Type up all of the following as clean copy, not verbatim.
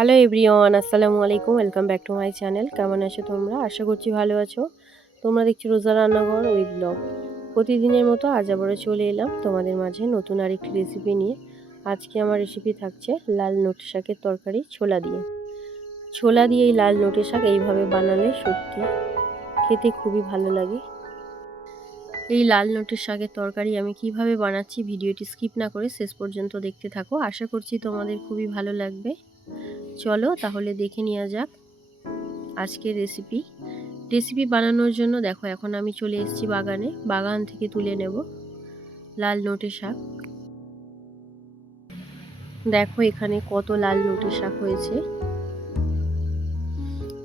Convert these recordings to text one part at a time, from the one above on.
Hello everyone, আসসালামু আলাইকুম। Welcome back to my channel. কেমন আছো তোমরা? আশা করছি ভালো আছো। তোমরা দেখছো রোজা রান্নাঘর উইথ ব্লগ। প্রতিদিনের মতো আজ আবারও চলে এলাম তোমাদের মাঝে নতুন আরেকটি রেসিপি নিয়ে। আজকে আমার রেসিপি থাকছে লাল নোটে শাকের তরকারি ছোলা দিয়ে। ছোলা দিয়ে এই লাল নোটে শাক এইভাবে বানালে সত্যি খেতে খুবই ভালো লাগে। এই লাল নোটের শাকের তরকারি আমি কিভাবে বানাচ্ছি ভিডিওটি স্কিপ না করে শেষ পর্যন্ত দেখতে থাকো। আশা করছি তোমাদের খুবই ভালো লাগবে। চলো তাহলে দেখে নেওয়া যাক আজকের রেসিপি বানানোর জন্য। দেখো এখন আমি চলে এসেছি বাগান থেকে তুলে নেব লাল নোটে শাক। দেখো এখানে কত লাল নোটে শাক হয়েছে।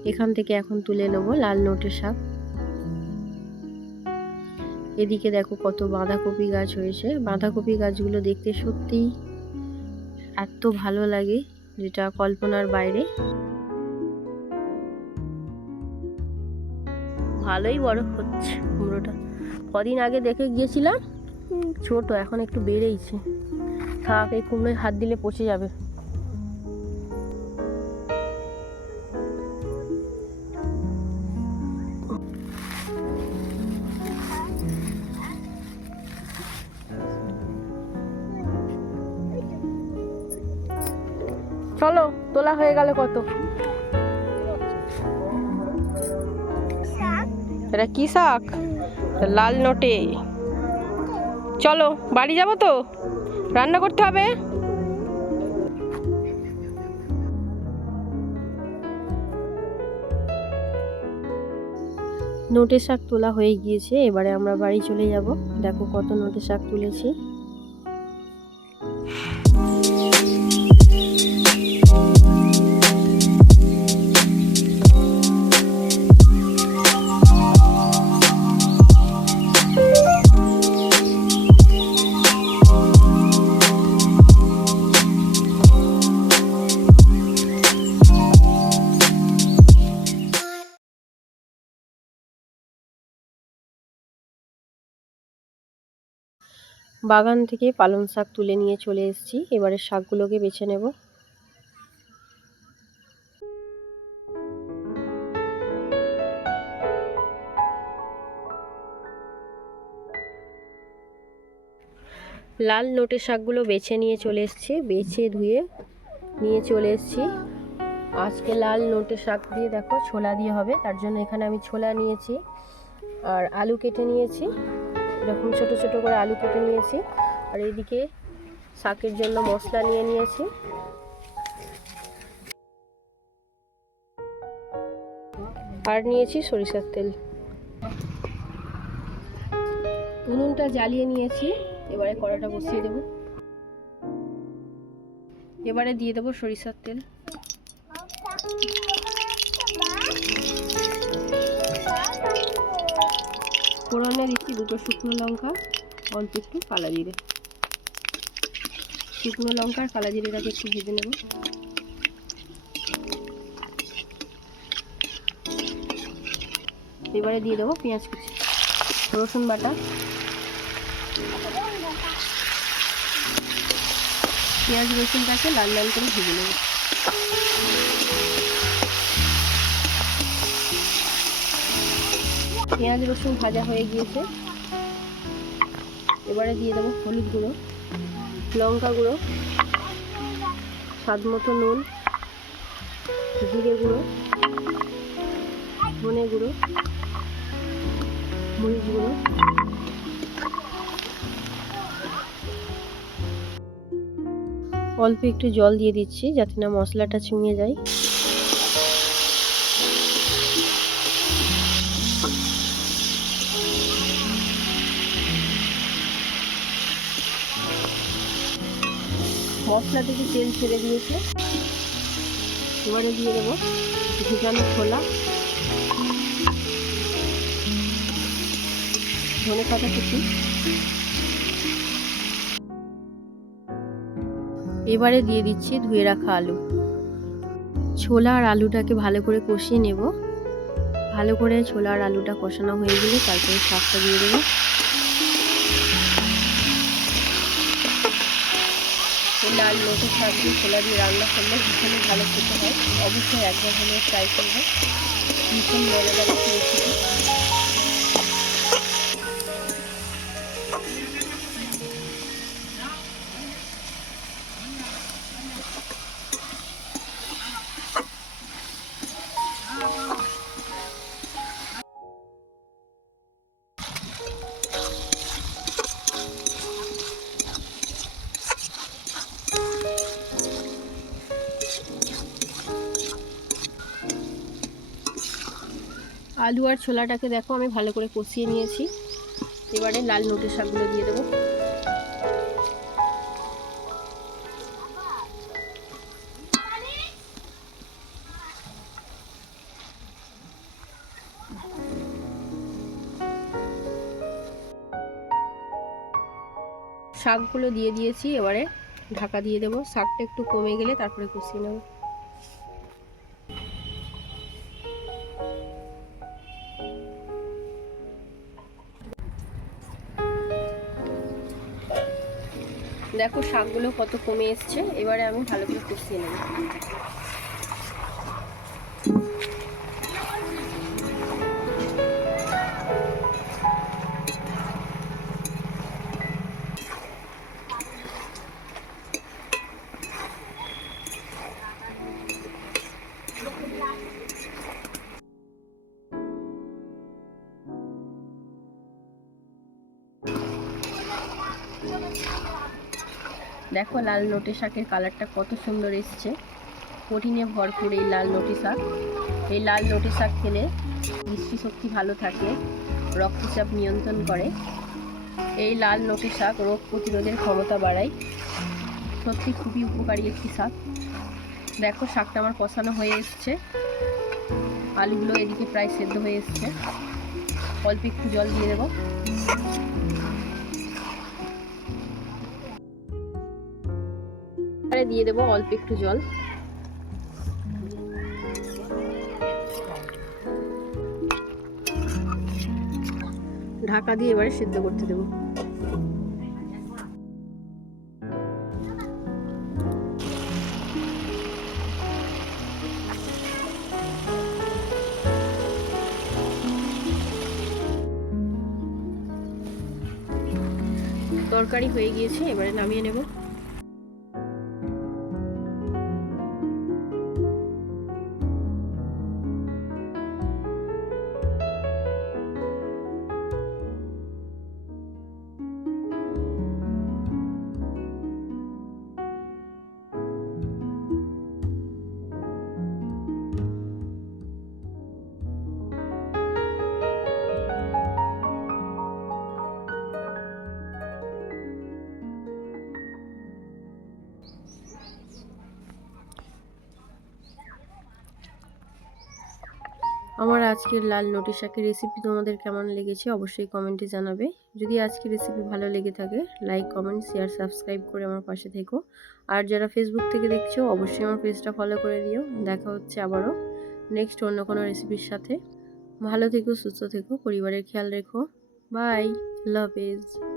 এখান থেকে এখন তুলে নেব লাল নোটে শাক। এদিকে দেখো কত বাঁধাকপি গাছ হয়েছে। বাঁধাকপি গাছগুলো দেখতে সত্যিই এত ভালো লাগে, যেটা কল্পনার বাইরে। ভালোই বড় হচ্ছে কুমড়োটা। কদিন আগে দেখে গিয়েছিলাম ছোট, এখন একটু বেড়েইছে। থাক, এই কুমড়োয় হাত দিলে পচে যাবে। চলো, তোলা হয়ে গেল কত। এটা কি শাক? লাল নোটে। চলো বাড়ি যাবো তো, রান্না করতে হবে। নোটে শাক তোলা হয়ে গিয়েছে, এবারে আমরা বাড়ি চলে যাব। দেখো কত নোটে শাক তুলেছি। বাগান থেকে পালং শাক তুলে নিয়ে চলে এসেছি, এবারে শাকগুলোকে বেছে নেব। লাল নোটে শাকগুলো বেছে নিয়ে চলে এসেছি, বেছে ধুয়ে নিয়ে চলে এসেছি। আজকে লাল নোটে শাক দিয়ে দেখো ছোলা দিয়ে হবে, তার জন্য এখানে আমি ছোলা নিয়েছি আর আলু কেটে নিয়েছি। এরকম ছোট ছোট করে আলু কেটে নিয়েছি। আর এইদিকে শাকের জন্য মশলা নিয়ে নিয়েছি। আর নিয়েছি সরিষার তেল। উনুনটা জ্বালিয়ে নিয়েছি, এবারে কড়াটা বসিয়ে দেব। এবারে দিয়ে দেবো সরিষার তেল। ফোড়নে দিচ্ছি দুটো শুকনো লঙ্কা, অল্প একটু কালা জিরে। শুকনো লঙ্কা আর কালা জিরেটাকে একটু ভেজে নেব। এবারে দিয়ে দেবো পেঁয়াজ কুচি, রসুন বাটা। পেঁয়াজ রসুনটাকে লাল লাল করে ভেজে নেব। পেঁয়াজ রসুন ভাজা হয়ে গিয়েছে, এবারে দিয়ে দেবো হলুদ গুঁড়ো, লঙ্কা গুঁড়ো, স্বাদ মতো নুন, জিরে গুঁড়ো, ধনে গুঁড়ো, মরিচ গুঁড়ো। অল্প একটু জল দিয়ে দিচ্ছি যাতে না মশলাটা ছুঁয়ে যায়। মশলা থেকে তেল ছেড়ে দিয়েছে, এবারে দিয়ে দেবো ভিজানো ছোলা, ধনে পাতা কুচি। এবারে দিয়ে দিচ্ছি ধুয়ে রাখা আলু। ছোলা আর আলুটাকে ভালো করে কষিয়ে নেব। ভালো করে ছোলা আর আলুটা কষানো হয়ে গেলে তারপরে শাকটা দিয়ে দেবো। লাল নোটে শাক দিয়ে ছোলা দিয়ে রান্না করলে ভীষণই ভালো খেতে হয়। অবশ্যই একবার হলেও ট্রাই করবে, ভীষণ মজাদার একটি রেসিপি। আলু আর ছোলাটাকে দেখো আমি ভালো করে কষিয়ে নিয়েছি। এবারে লাল নোটের শাকগুলো দিয়ে দেবো। শাকগুলো দিয়ে দিয়েছি, এবারে ঢাকা দিয়ে দেবো। শাকটা একটু কমে গেলে তারপরে কষিয়ে নেব। দেখো শাকগুলো কত কমে এসছে, এবারে আমি ভালো করে কষিয়ে নেব। দেখো লাল নোটে শাকের কালারটা কত সুন্দর এসছে। প্রোটিনে ভরপুর এই লাল নোটে শাক। এই লাল নোটে শাক খেলে দৃষ্টিশক্তি ভালো থাকে, রক্তচাপ নিয়ন্ত্রণ করে। এই লাল নোটে শাক রোগ প্রতিরোধের ক্ষমতা বাড়ায়। সত্যি খুবই উপকারী একটি শাক। দেখো শাকটা আমার কষানো হয়ে এসছে, আলুগুলো এদিকে প্রায় সেদ্ধ হয়ে এসছে। অল্প একটু জল দিয়ে দেবো। দিয়ে দেবো অল্প একটু জল। ঢাকা দিয়ে এবারে সেদ্ধ করতে দেবো। তরকারি হয়ে গিয়েছে, এবারে নামিয়ে নেব। আমার আজকের লাল নোটে শাকের রেসিপি তোমাদের কেমন লেগেছে অবশ্যই কমেন্টে জানাবে। যদি আজকের রেসিপি ভালো লেগে থাকে লাইক, কমেন্ট, শেয়ার, সাবস্ক্রাইব করে আমার পাশে থেকো। আর যারা ফেসবুক থেকে দেখছো অবশ্যই আমার পেজটা ফলো করে দিও। দেখা হচ্ছে আবারও নেক্সট অন্য কোনো রেসিপির সাথে। ভালো থেকো, সুস্থ থেকো, পরিবারের খেয়াল রেখো। বাই, আল্লাহ হাফেজ।